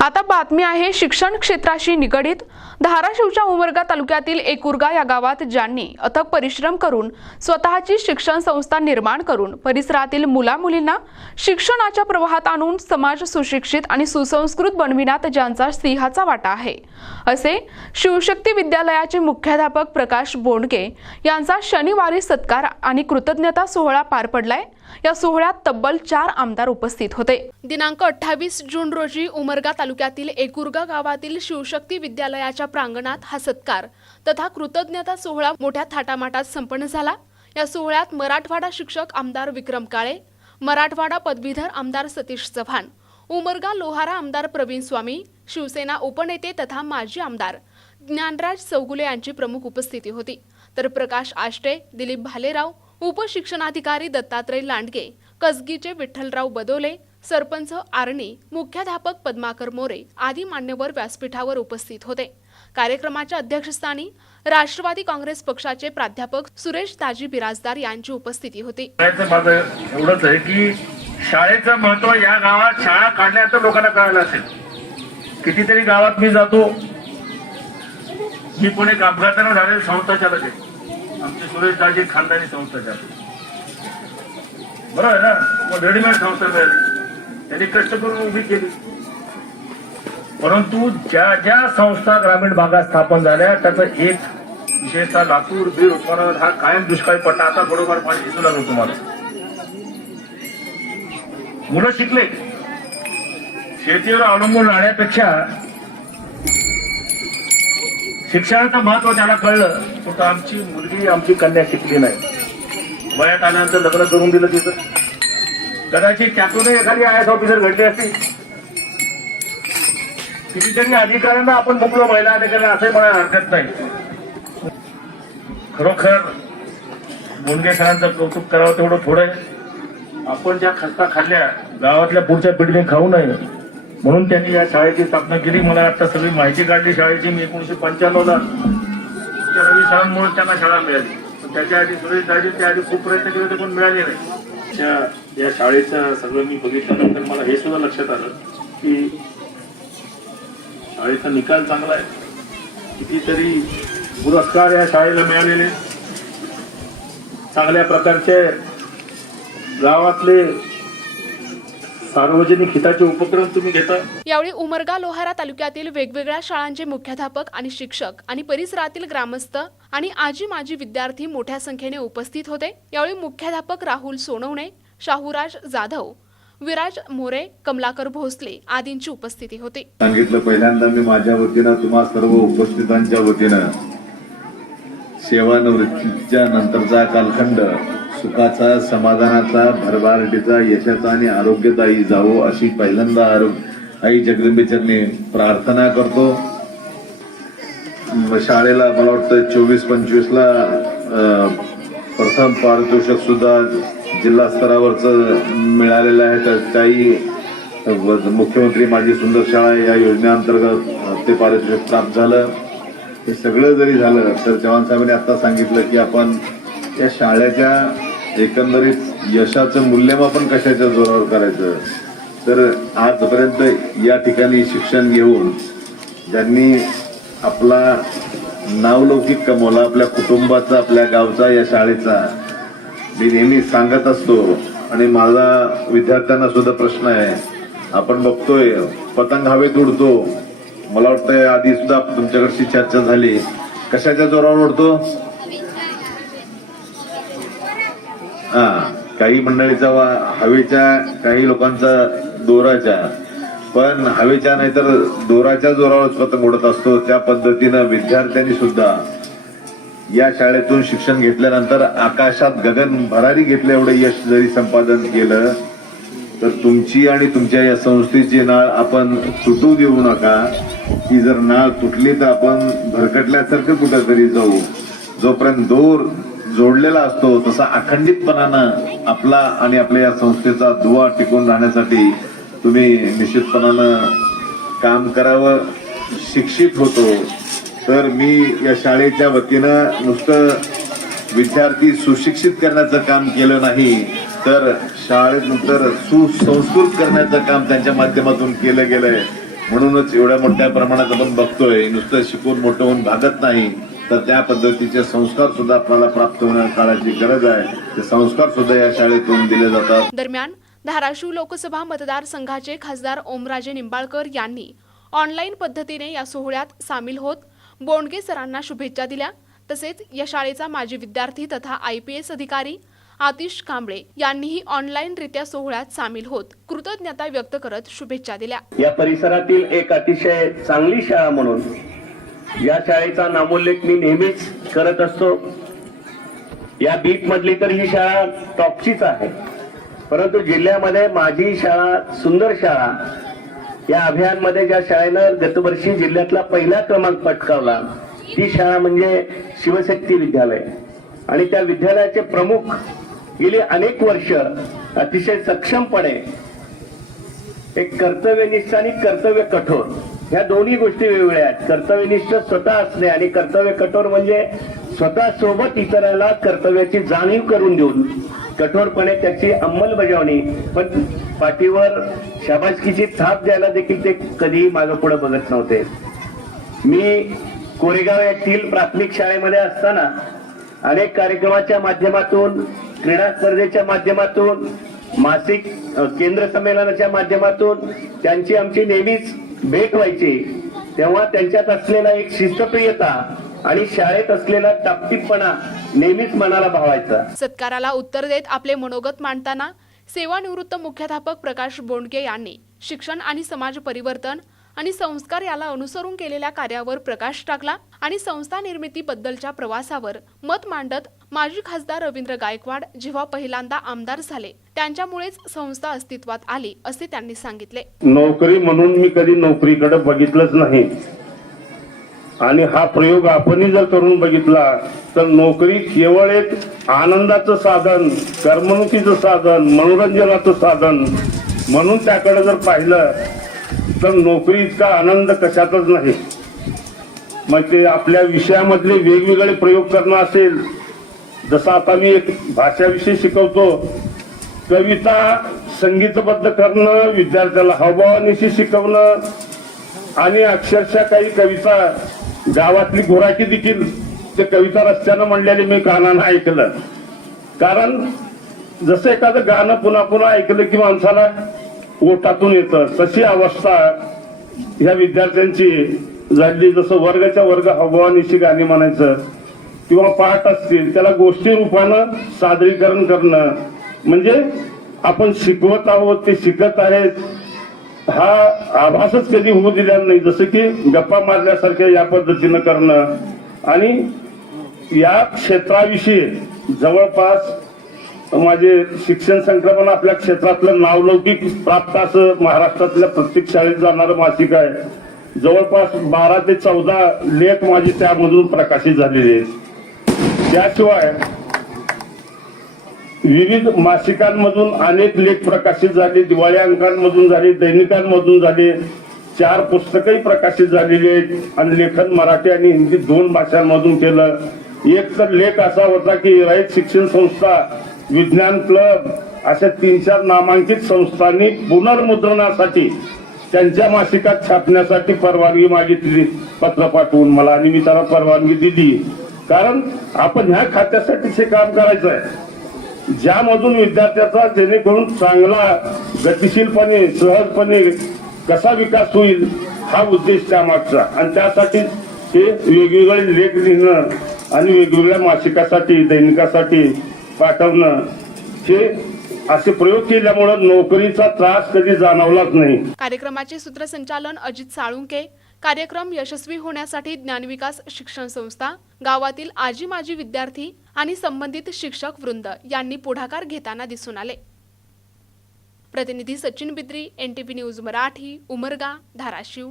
आता बातमी आहे शिक्षण क्षेत्राशी निगडीत. धाराशिवच्या उमरगा तालुक्यातील एकुरगा या गावात ज्यांनी अथक परिश्रम करून स्वतःची शिक्षण संस्था निर्माण करून परिसरातील मुलामुलींना शिक्षणाच्या प्रवाहात आणून समाज सुशिक्षित आणि सुसंस्कृत बनविण्यात ज्यांचा सिंहाचा वाटा आहे. असे शिवशक्ती विद्यालयाचे मुख्याध्यापक प्रकाश बोंडके यांचा शनिवारी सत्कार आणि कृतज्ञता सोहळा पार पडलाय. या सोहळ्यात तब्बल चार आमदार उपस्थित होते. दिनांक अठ्ठावीस जून रोजी उमरगा तालुक्यातील एकुरगा गावातील शिवशक्ती विद्यालयाच्या प्रांगणात हा सत्कार तथा कृतज्ञता सोहळा मोठ्या थाटामाटात संपन्न झाला. या सोहळ्यात मराठवाडा शिक्षक आमदार विक्रम काळे मराठवाडा पदवीधर आमदार सतीश चव्हाण उमरगा लोहारा आमदार प्रवीण स्वामी शिवसेना उपनेते तथा माजी आमदार ज्ञानराज चौगुले यांची प्रमुख उपस्थिती होती. तर प्रकाश आष्टे दिलीप भालेराव उपशिक्षणाधिकारी दत्तात्रय लांडगे कसगीचे विठ्ठलराव बदोले सरपंच आरणी मुख्याध्यापक पद्माकर मोरे आदी मान्यवर व्यासपीठावर उपस्थित होते. कार्यक्रमाच्या अध्यक्षस्थानी राष्ट्रवादी काँग्रेस पक्षाचे प्राध्यापक सुरेश दाजी बिराजदार यांची उपस्थिती होती. एवढंच आहे की शाळेचं महत्त्व या गावात शाळा काढण्याचं लोकांना कळालं असेल. कितीतरी गावात मी जातो. मी कोणी अपघातानं झालेले संस्था चालक आहे. आमचे सुरेश दाजी खानदानी संस्थाच्या बरोबर आहे ना? मग रेडीमेड संस्था मिळाली. त्यांनी कष्ट करून उभी केली. परंतु ज्या ज्या संस्था ग्रामीण भागात स्थापन झाल्या त्याचं एक विशेषतः लातूर बीड उस्मानाबाद हा कायम दुष्काळी पट्टा आता बरोबर पाणी दिसू लागलो तुम्हाला. मुलं शिकले. शेतीवर अवलंबून राहण्यापेक्षा शिक्षणाचं महत्त्व त्याला कळलं फक्त आमची मुलगी आमची कन्या शिकली नाही. वयात आल्यानंतर लग्न करून दिलं तिथं कदाचित त्यातूनही एखादी आय एस ऑफिसर घडली असती. कितीतरी अधिकाऱ्यांना आपण बघलो महिला अधिकाऱ्यांना असंही म्हणायला हरकत नाही. खरोखर बोंडगे सरांचं कौतुक करावं तेवढं थोडं आहे. आपण ज्या खस्ता खाल्ल्या गावातल्या पुढच्या पिढीने खाऊ नये. म्हणून त्यांनी या शाळेची स्थापना केली. मला आता सगळी माहिती काढली शाळेची. मी एकोणीशे पंच्याण्णवला त्या रवी त्यांना शाळा मिळाली. पण त्याच्या आधी सुरेश दाजी त्या आधी खूप प्रयत्न केले होते पण मिळाले नाही. या शाळेचं सगळं मी बघितल्यानंतर मला हे सुद्धा लक्षात आलं की शाळेचा निकाल चांगला आहे. कितीतरी पुरस्कार या शाळेला मिळालेले. चांगल्या प्रकारचे गावातले सार्वजनिक हिताचे उपक्रम तुम्ही घेता? यावेळी उमरगा लोहारा तालुक्यातील वेगवेगळ्या शाळांचे मुख्याध्यापक आणि शिक्षक आणि परिसरातील ग्रामस्थ आणि आजी माजी विद्यार्थी मोठ्या संख्येने उपस्थित होते. यावेळी मुख्याध्यापक राहुल सोनवणे शाहूराज जाधव विराज मोरे कमलाकर भोसले आदींची उपस्थिती होती. सांगितलं पहिल्यांदा मी माझ्या वतीनं तुम्हा सर्व उपस्थितांच्या वतीनं सेवानिवृत्तीच्या नंतरचा कालखंड सुखाचा समाधानाचा भरभराटीचा यशाचा आणि आरोग्यदायी जावो अशी पहिल्यांदा आरोग्य आई जगदंबेचरने प्रार्थना करतो. शाळेला मला वाटतं चोवीस पंचवीसला प्रथम पारितोषिक सुद्धा जिल्हा स्तरावरच मिळालेलं आहे. तर त्याही मुख्यमंत्री माझी सुंदर शाळा या योजनेअंतर्गत ते पारितोषिक प्राप्त झालं. हे सगळं जरी झालं तर चव्हाण साहेबांनी आता सांगितलं की आपण या शाळेच्या एकंदरीत यशाचं मूल्यमापन कशाच्या जोरावर करायचं? तर आजपर्यंत या ठिकाणी शिक्षण घेऊन ज्यांनी आपला नावलौकिक कमवला आपल्या कुटुंबाचा आपल्या गावचा या शाळेचा मी नेहमी सांगत असतो आणि माझा विद्यार्थ्यांना सुद्धा प्रश्न आहे. आपण बघतोय पतंग हवेत उडतो. मला वाटतं आधी सुद्धा तुमच्याकडची चर्चा झाली. कशाच्या जोरावर उडतो? हा काही मंडळीचा वा- हवेच्या काही लोकांचा दोराच्या. पण हवेच्या नाहीतर दोराच्या जोरावरच पतंग उडत असतो त्या पद्धतीनं विद्यार्थ्यांनी सुद्धा या शाळेतून शिक्षण घेतल्यानंतर आकाशात गगन भरारी घेतलं एवढं यश जरी संपादन केलं तर तुमची आणि तुमच्या या संस्थेची नाळ आपण तुटू देऊ नका. ती जर नाळ तुटली तर आपण भरकटल्यासारखं कुठेतरी जाऊ. जोपर्यंत दोर जोडलेला असतो तसा अखंडितपणानं आपला आणि आपल्या या संस्थेचा दुवा टिकून राहण्यासाठी तुम्ही निश्चितपणानं काम करावं शिक्षित होतो. तर मी या शाळेच्या वतीनं नुसतं विद्यार्थी सुशिक्षित करण्याचं काम केलं नाही तर शाळेनंतर सुसंस्कृत करण्याचं काम त्यांच्या माध्यमातून केलं गेलंय. म्हणूनच एवढ्या मोठ्या प्रमाणात आपण बघतोय नुसतं शिकून मोठं होऊन भागत नाही. तर त्या पद्धतीचे संस्कार सुद्धा आपल्याला प्राप्त होण्या काळाची गरज आहे. ते संस्कार सुद्धा या शाळेतून दिले जातात. दरम्यान धाराशिव लोकसभा मतदारसंघाचे खासदार ओमराजे निंबाळकर यांनी ऑनलाईन पद्धतीने या सोहळ्यात सामील होत बोंडगे सरांना शुभेच्छा दिल्या. तसेच या शाळेचा माजी विद्यार्थी तथा आय पी एस अधिकारी आतिश कांबळे यांनीही ऑनलाईनरित्या सोहळ्यात सामील होत कृतज्ञता व्यक्त करत शुभेच्छा दिल्या. या परिसरातील एक अतिशय चांगली शाळा म्हणून या शाळेचा नामोल्लेख मी नेहमीच करत असतो. या बीट मधली तर ही शाळा टॉपचीच आहे. परंतु जिल्ह्यामध्ये माझी शाळा सुंदर शाळा या अभियानमध्ये ज्या शाळेनं गतवर्षी जिल्ह्यातला पहिला क्रमांक पटकावला ती शाळा म्हणजे शिवशक्ती विद्यालय. आणि त्या विद्यालयाचे प्रमुख गेली अनेक वर्ष अतिशय सक्षमपणे एक कर्तव्यनिष्ठ आणि कर्तव्य कठोर ह्या दोन्ही गोष्टी वेगवेगळ्या आहेत. कर्तव्यनिष्ठ स्वतः असणे आणि कर्तव्य कठोर म्हणजे स्वतः सोबत इतराला कर्तव्याची जाणीव करून देऊन कठोरपणे त्याची अंमलबजावणी. पण पाठीवर शाबासकीची थाप द्यायला देखील ते कधीही मागं पुढे बघत नव्हते. मी कोरेगाव येथील प्राथमिक शाळेमध्ये असताना अनेक कार्यक्रमाच्या माध्यमातून क्रीडा स्पर्धेच्या माध्यमातून मासिक केंद्र संमेलनाच्या माध्यमातून त्यांची आमची नेहमीच भेट व्हायची तेव्हा त्यांच्यात असलेला एक शिस्तप्रियता आणि शाळेत असलेला टापटीपणा नेहमीच मनाला भावायचा. सत्काराला उत्तर देत आपले मनोगत मांडताना सेवानिवृत्त मुख्याध्यापक प्रकाश बोंडके यांनी शिक्षण आणि समाज परिवर्तन आणि संस्कार याला अनुसरून केलेल्या कार्यावर प्रकाश टाकला आणि संस्था निर्मितीबद्दलच्या प्रवासावर मत मांडत माजी खासदार रवींद्र गायकवाड जेव्हा पहिल्यांदा आमदार झाले त्यांच्यामुळेच संस्था अस्तित्वात आली असे त्यांनी सांगितले. नोकरी म्हणून मी कधी नोकरीकडे बघितलंच नाही. आणि हा प्रयोग आपणही जर करून बघितला तर नोकरी केवळ एक आनंदाचं साधन करमणुकीचं साधन मनोरंजनाचं साधन म्हणून त्याकडे जर पाहिलं तर नोकरी इतका आनंद कशातच नाही. मग ते आपल्या विषयामधले वेगवेगळे प्रयोग करणं असेल जसं आता मी एक भाषाविषयी शिकवतो कविता संगीतबद्ध करणं विद्यार्थ्याला हवानिशी शिकवणं आणि अक्षरशः काही कविता गावातली घोराकी देखील ते कविता रस्त्यानं म्हणलेली मी कानानं ऐकलं. कारण जसं एखादं गाणं पुन्हा पुन्हा ऐकलं की माणसाला ओटातून येतं. तशी अवस्था ह्या विद्यार्थ्यांची झाली. जसं वर्गाच्या वर्ग अभवानीशी गाणी म्हणायचं किंवा पाठ असतील त्याला गोष्टी रूपानं सादरीकरण करणं. म्हणजे आपण शिकवत आहोत ते शिकत आहेत. हा आभासच कधी होऊ दिला नाही. जसं की गप्पा मारल्यासारख्या या पद्धतीनं करणं. आणि या क्षेत्राविषयी जवळपास माझे शिक्षण संक्रमण आपल्या क्षेत्रातलं नावलौकिक प्राप्त असं महाराष्ट्रातल्या प्रत्येक शाळेत जाणारं मासिक आहे. जवळपास बारा ते चौदा लेख माझे त्यामधून प्रकाशित झालेले आहेत. त्याशिवाय विविध मासिकांमधून अनेक लेख प्रकाशित झाले दिवाळी अंकांमधून झाले दैनिकांमधून झाले. चार पुस्तकही प्रकाशित झालेली आहेत आणि लेखन मराठी आणि हिंदी दोन भाषांमधून केलं. एक तर लेख असा होता की रयत शिक्षण संस्था विज्ञान क्लब अशा तीन चार नामांकित संस्थांनी पुनर्मुद्रणासाठी त्यांच्या मासिकात छापण्यासाठी परवानगी मागितली पत्र पाठवून मला आणि मी त्याला परवानगी दिली. कारण आपण ह्या खात्यासाठीच हे काम करायचं आहे ज्यामधून विद्यार्थ्याचा जेणेकरून चांगला गतिशीलपणे सहजपणे कसा विकास होईल हा उद्देश त्यामागचा. आणि त्यासाठी ते वेगवेगळे लेख लिहिणं आणि वेगवेगळ्या मासिकासाठी दैनिकासाठी पाठवणं हे असे प्रयोग केल्यामुळे नोकरीचा त्रास कधी जाणवलाच नाही. कार्यक्रमाचे सूत्रसंचालन अजित साळुंके. कार्यक्रम यशस्वी होण्यासाठी ज्ञानविकास शिक्षण संस्था गावातील आजी माजी विद्यार्थी आणि संबंधित शिक्षक वृंद यांनी पुढाकार घेताना दिसून आले. प्रतिनिधी सचिन बिद्री एनटीव्ही न्यूज मराठी उमरगा धाराशिव.